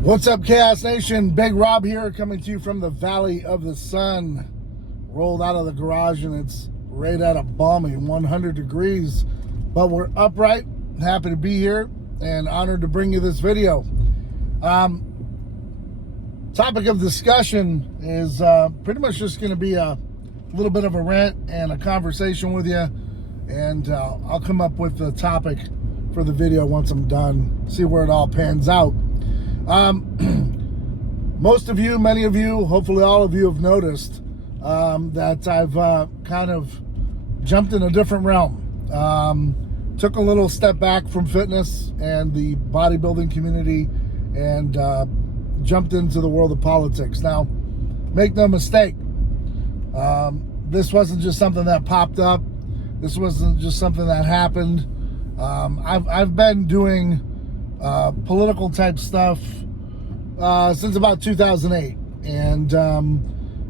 What's up, Chaos Nation? Big Rob here, coming to you from the Valley of the Sun. Rolled out of the garage and it's right at a balmy 100 degrees. But we're upright, happy to be here, and honored to bring you this video. Topic of discussion is pretty much just going to be a little bit of a rant and a conversation with you. And I'll come up with the topic for the video once I'm done, see where it all pans out. Most of you, many of you, hopefully all of you have noticed that I've kind of jumped in a different realm. Took a little step back from fitness and the bodybuilding community and jumped into the world of politics. Now, make no mistake, this wasn't just something that popped up. This wasn't just something that happened. I've been doing political type stuff since about 2008, and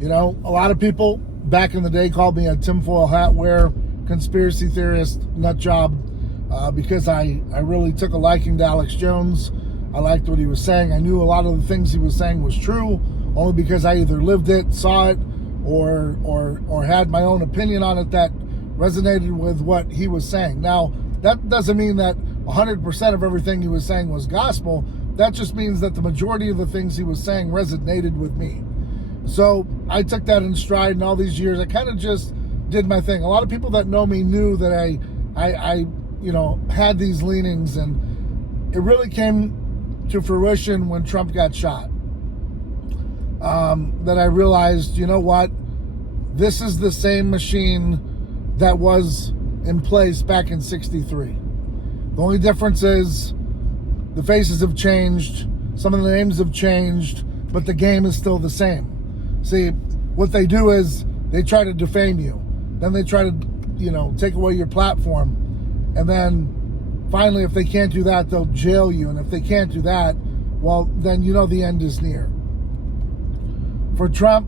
you know, a lot of people back in the day called me a tinfoil hat wearer, conspiracy theorist, nut job, because I really took a liking to Alex Jones. I liked what he was saying. I knew a lot of the things he was saying was true, only because I either lived it, saw it, or had my own opinion on it that resonated with what he was saying. Now, that doesn't mean that 100% of everything he was saying was gospel. That just means that the majority of the things he was saying resonated with me. So I took that in stride, and all these years I kind of just did my thing. A lot of people that know me knew that I you know, had these leanings, and it really came to fruition when Trump got shot. That I realized, you know what, this is the same machine that was in place back in '63. The only difference is the faces have changed, some of the names have changed, but the game is still the same. See, what they do is they try to defame you. Then they try to, you know, take away your platform. And then finally, if they can't do that, they'll jail you. And if they can't do that, well, then you know the end is near. For Trump,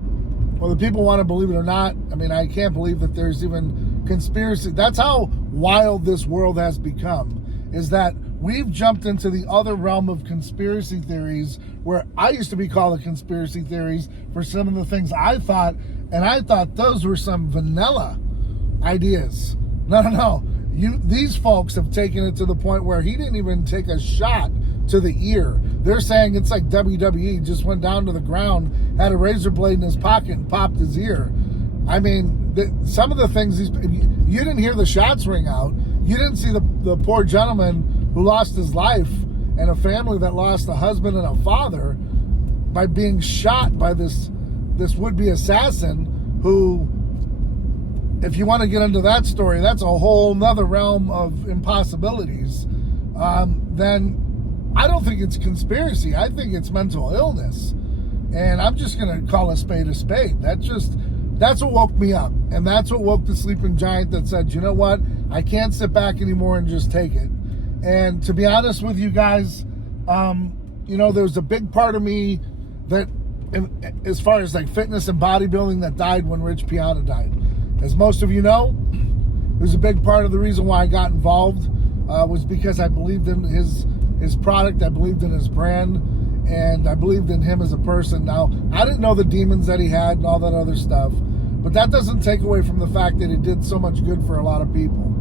whether people want to believe it or not, I mean, I can't believe that there's even conspiracy. That's how wild this world has become, is that we've jumped into the other realm of conspiracy theories, where I used to be called a conspiracy theories for some of the things I thought, and I thought those were some vanilla ideas. No. These folks have taken it to the point where he didn't even take a shot to the ear. They're saying it's like WWE, just went down to the ground, had a razor blade in his pocket and popped his ear. I mean, some of the things you didn't hear the shots ring out. You didn't see the poor gentleman who lost his life, and a family that lost a husband and a father by being shot by this would-be assassin who, if you want to get into that story, that's a whole nother realm of impossibilities. Then I don't think it's conspiracy. I think it's mental illness. And I'm just going to call a spade a spade. That's what woke me up. And that's what woke the sleeping giant that said, you know what? I can't sit back anymore and just take it. And to be honest with you guys, you know, there's a big part of me that, as far as like fitness and bodybuilding, that died when Rich Piana died. As most of you know, there's a big part of the reason why I got involved was because I believed in his product, I believed in his brand, and I believed in him as a person. Now, I didn't know the demons that he had and all that other stuff, but that doesn't take away from the fact that he did so much good for a lot of people.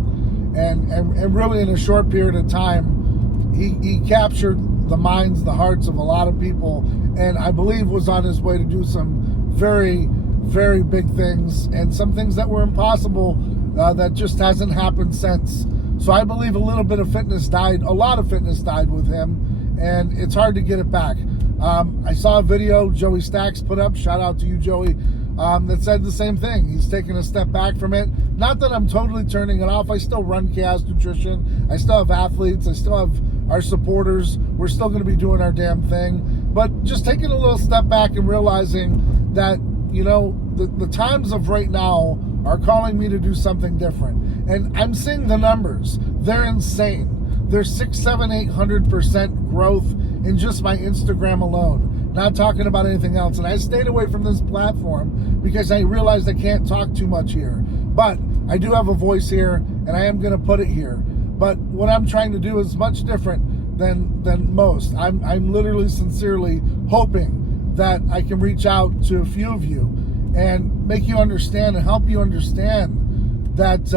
And really, in a short period of time, he captured the minds, the hearts of a lot of people, and I believe was on his way to do some very, very big things, and some things that were impossible that just hasn't happened since. So I believe a lot of fitness died with him, and it's hard to get it back. I saw a video Joey Stacks put up, shout out to you, Joey, that said the same thing. He's taking a step back from it. Not that I'm totally turning it off. I still run Chaos Nutrition. I still have athletes. I still have our supporters. We're still going to be doing our damn thing. But just taking a little step back and realizing that, you know, the times of right now are calling me to do something different. And I'm seeing the numbers. They're insane. There's 800% growth in just my Instagram alone. Not talking about anything else. And I stayed away from this platform because I realized I can't talk too much here. But I do have a voice here, and I am going to put it here. But what I'm trying to do is much different. than most. I'm literally sincerely hoping that I can reach out to a few of you and make you understand and help you understand that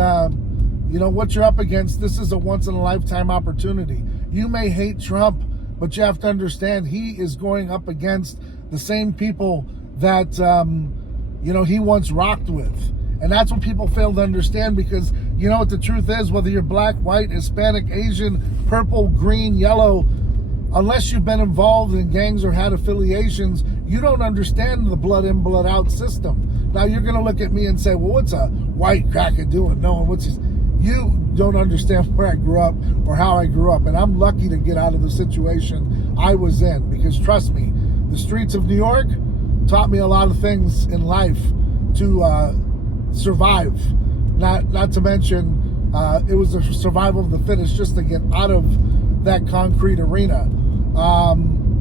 what you're up against. This is a once in a lifetime opportunity. You may hate Trump, but you have to understand he is going up against the same people that he once rocked with. And that's what people fail to understand, because you know what the truth is, whether you're black, white, Hispanic, Asian, purple, green, yellow, unless you've been involved in gangs or had affiliations, you don't understand the blood in, blood out system. Now you're going to look at me and say, well, what's a white cracker doing? No, you don't understand where I grew up or how I grew up. And I'm lucky to get out of the situation I was in, because trust me, the streets of New York taught me a lot of things in life to survive. Not to mention, it was the survival of the fittest just to get out of that concrete arena.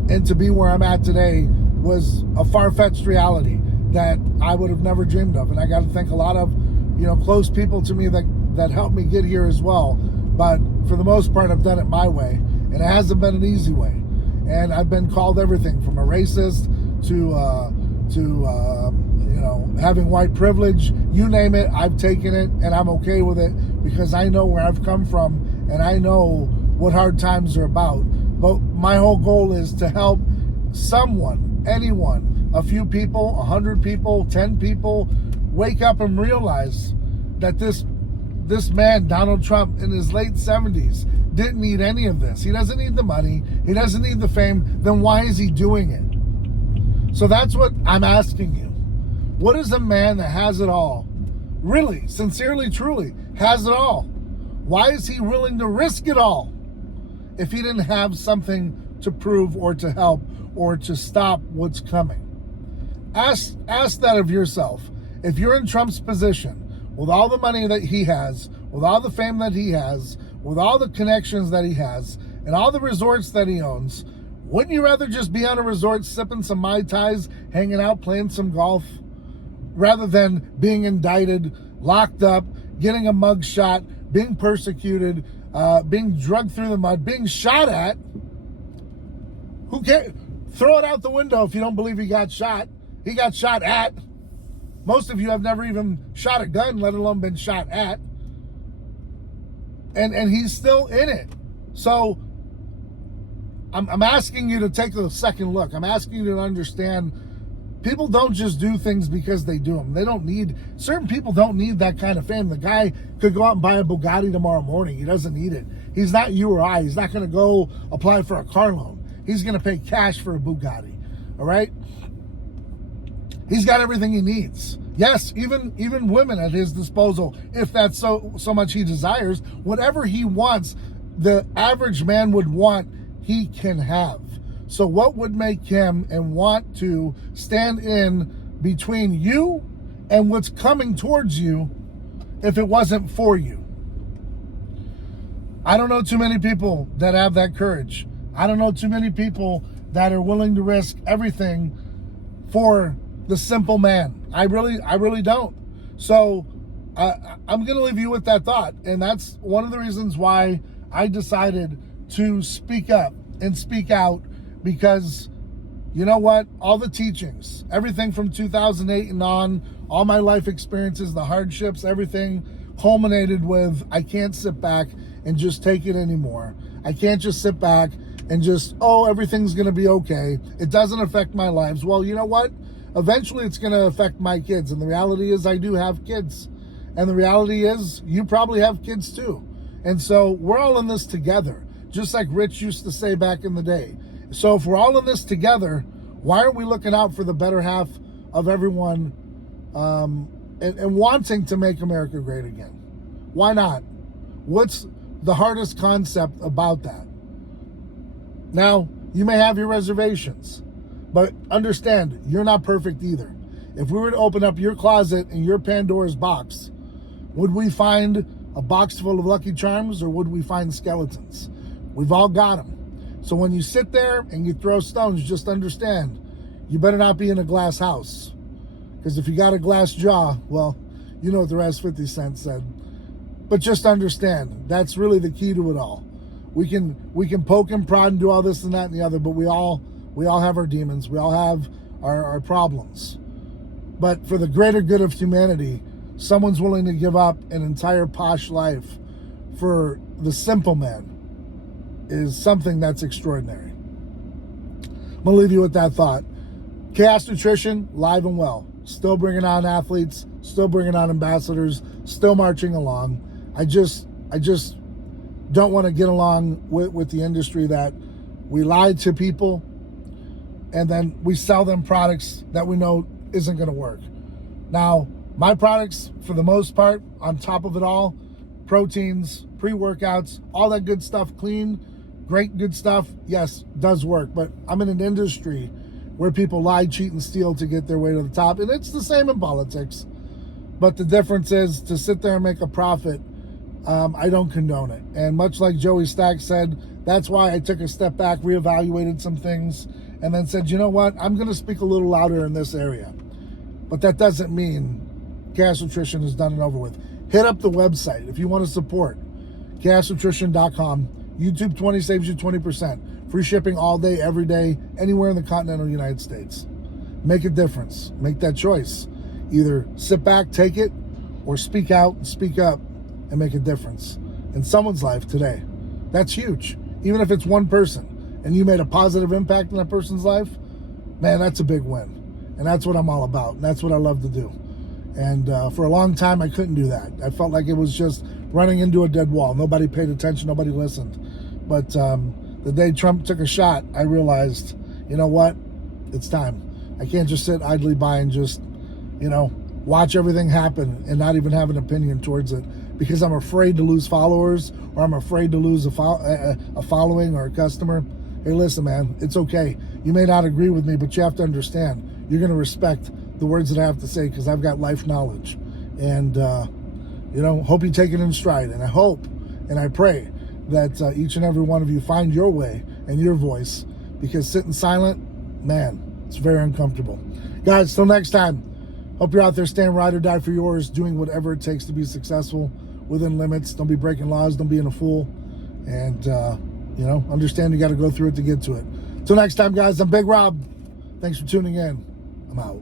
And to be where I'm at today was a far-fetched reality that I would have never dreamed of. And I got to thank a lot of, close people to me that helped me get here as well. But for the most part, I've done it my way. And it hasn't been an easy way. And I've been called everything from a racist to having white privilege. You name it, I've taken it, and I'm okay with it, because I know where I've come from and I know what hard times are about. But my whole goal is to help someone, anyone, a few people, 100 people, 10 people, wake up and realize that this man, Donald Trump, in his late 70s, didn't need any of this. He doesn't need the money. He doesn't need the fame. Then why is he doing it? So that's what I'm asking you. What is a man that has it all, really, sincerely, truly, has it all? Why is he willing to risk it all if he didn't have something to prove or to help or to stop what's coming? Ask that of yourself. If you're in Trump's position, with all the money that he has, with all the fame that he has, with all the connections that he has, and all the resorts that he owns, wouldn't you rather just be on a resort sipping some Mai Tais, hanging out, playing some golf, rather than being indicted, locked up, getting a mug shot, being persecuted, being drugged through the mud, being shot at? Who cares? Throw it out the window if you don't believe he got shot. He got shot at. Most of you have never even shot a gun, let alone been shot at. And he's still in it. So I'm asking you to take a second look. I'm asking you to understand, people don't just do things because they do them. Certain people don't need that kind of fame. The guy could go out and buy a Bugatti tomorrow morning. He doesn't need it. He's not you or I. He's not going to go apply for a car loan. He's going to pay cash for a Bugatti. All right? He's got everything he needs. Yes, even women at his disposal, if that's so much he desires. Whatever he wants, the average man would want, he can have. So what would make him and want to stand in between you and what's coming towards you if it wasn't for you? I don't know too many people that have that courage. I don't know too many people that are willing to risk everything for the simple man. I really don't. So I'm going to leave you with that thought. And that's one of the reasons why I decided to speak up and speak out, because you know what? All the teachings, everything from 2008 and on, all my life experiences, the hardships, everything culminated with, I can't sit back and just take it anymore. I can't just sit back and just, everything's going to be okay. It doesn't affect my lives. Well, you know what? Eventually it's going to affect my kids. And the reality is I do have kids. And the reality is you probably have kids too. And so we're all in this together, just like Rich used to say back in the day. So if we're all in this together, why aren't we looking out for the better half of everyone and wanting to make America great again? Why not? What's the hardest concept about that? Now, you may have your reservations, but understand, you're not perfect either. If we were to open up your closet and your Pandora's box, would we find a box full of Lucky Charms, or would we find skeletons? We've all got them. So when you sit there and you throw stones, just understand, you better not be in a glass house. Because if you got a glass jaw, well, you know what the rest 50 Cent said. But just understand, that's really the key to it all. we can poke and prod and do all this and that and the other, but we all have our demons. We all have our problems. But for the greater good of humanity, someone's willing to give up an entire posh life for the simple man is something that's extraordinary. I'm going to leave you with that thought. Chaos Nutrition, live and well. Still bringing on athletes, still bringing on ambassadors, still marching along. I just don't want to get along with the industry that we lie to people and then we sell them products that we know isn't going to work. Now, my products, for the most part, on top of it all, proteins, pre-workouts, all that good stuff, clean, great, good stuff, yes, does work. But I'm in an industry where people lie, cheat, and steal to get their way to the top. And it's the same in politics. But the difference is to sit there and make a profit, I don't condone it. And much like Joey Stack said, that's why I took a step back, reevaluated some things, and then said, you know what, I'm going to speak a little louder in this area. But that doesn't mean Chaos Nutrition is done and over with. Hit up the website if you want to support. chaosnutrition.com. YouTube 20 saves you 20%. Free shipping all day, every day, anywhere in the continental United States. Make a difference. Make that choice. Either sit back, take it, or speak out and speak up and make a difference in someone's life today. That's huge. Even if it's one person and you made a positive impact in that person's life, man, that's a big win. And that's what I'm all about. And that's what I love to do. And for a long time, I couldn't do that. I felt like it was just running into a dead wall. Nobody paid attention. Nobody listened. But the day Trump took a shot, I realized, you know what? It's time. I can't just sit idly by and just, watch everything happen and not even have an opinion towards it because I'm afraid to lose followers or I'm afraid to lose a following or a customer. Hey, listen, man, it's okay. You may not agree with me, but you have to understand. You're going to respect the words that I have to say because I've got life knowledge. And, hope you take it in stride. And I hope and I pray that each and every one of you find your way and your voice because sitting silent, man, it's very uncomfortable. Guys, till next time, hope you're out there staying ride or die for yours, doing whatever it takes to be successful within limits. Don't be breaking laws. Don't be a fool. And, understand you got to go through it to get to it. Till next time, guys, I'm Big Rob. Thanks for tuning in. I'm out.